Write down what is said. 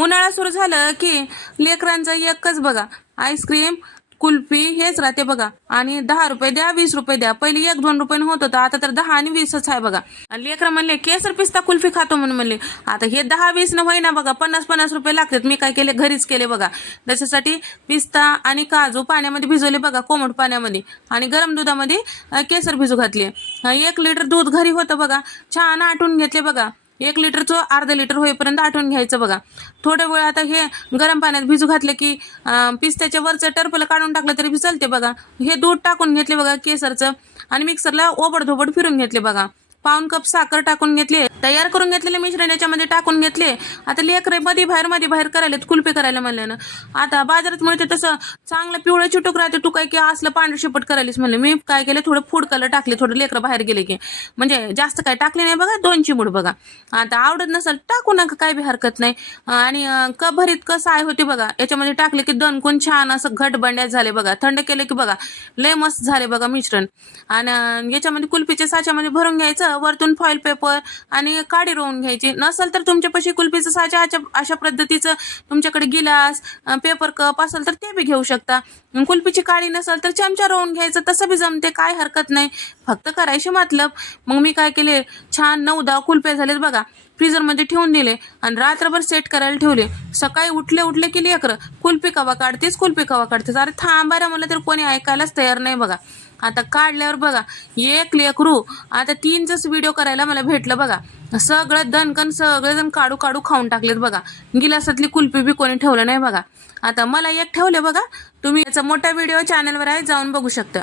उन्हाळा सुरू झालं की लेकरांचं एकच बघा, आईस्क्रीम कुल्फी हेच राहते बघा. आणि 10 रुपये द्या, 20 रुपये द्या. पहिले 1-2 रुपये होत होतं, आता तर 10 आणि 20च आहे बघा. आणि लेकरं म्हणले केसर पिस्ता कुल्फी खातो म्हणून म्हणले. आता हे 10-20 न होईना बघा, 50-50 रुपये लागतात. मी काय केले, घरीच केले बघा. त्याच्यासाठी पिस्ता आणि काजू पाण्यामध्ये भिजवले बघा, कोमट पाण्यामध्ये, आणि गरम दुधामध्ये केसर भिजू घातले. 1 लिटर दूध घरी होतं बघा, छान आटून घेतले बघा. 1 लिटरचं अर्धा लिटर होईपर्यंत आटवून घ्यायचं बघा. थोड्या वेळ आता हे गरम पाण्यात भिजू घातले की पिस्त्याच्या वरचं टर्पल काढून टाकलं तरी चालते बघा. हे दूध टाकून घेतले बघा केसरचं, आणि मिक्सरला ओबडधोबड फिरून घेतले बघा. 1 कप साखर टाकून घेतली, तयार करून घेतलेले मिश्रण याच्यामध्ये टाकून घेतले. आता लेकरे मध्ये बाहेर करायला कुल्फी करायला म्हणल्यानं. आता बाजारात मिळते तसं चांगलं पिवळं चिटूक राहते, तू काय की असलं पांढरं शिपट करायलीस म्हणले. मी काय केलं, थोडं फूड कलर टाकले, थोडं लेकरं बाहेर गेले की, म्हणजे जास्त काय टाकले नाही बघा, 2 चिमूट बघा. आता आवडत नसेल टाकू नका, काय बी हरकत नाही. आणि कप भरीत कसं आहे होते बघा, याच्यामध्ये टाकले की दणकून छान असं घट बंड्यात झाले बघा. थंड केले की बघा लय मस्त झाले बघा मिश्रण. आणि याच्यामध्ये कुल्फीच्या साच्यामध्ये भरून घ्यायचं, वरतून फॉईल पेपर आणि काडी रोवून घ्यायची. नसेल तर तुमच्यापाशी कुल्फीचं साचा अशा पद्धतीचं तुमच्याकडे गिलास पेपर कप असेल तर ते बी घेऊ शकता. कुल्फीची काडी नसेल तर चमचा रोवून घ्यायचं, तसं बी जमते, काय हरकत नाही, फक्त करायची मतलब. मग मी काय केले, छान 9-10 कुल्फ्या झालेत बघा, फ्रीजरमध्ये ठेवून दिले आणि रात्रभर सेट करायला ठेवले. सकाळी उठले की लेकरं कुल्फी कवा काढतेस, कुल्फी कवा काढतेस. अरे थांबायला म्हणलं तर कोणी ऐकायलाच तयार नाही बघा. आता काढल्यावर बघा, एक लेकरू आता 3च व्हिडिओ करायला मला भेटलं बघा. सगळं दणकन सगळेजण काढू खाऊन टाकलेत बघा. गिलासातली कुल्फी बी कोणी ठेवलं नाही बघा. आता मला एक ठेवले बघा. तुम्ही याचा मोठा व्हिडिओ चॅनलवर आहे, जाऊन बघू शकता.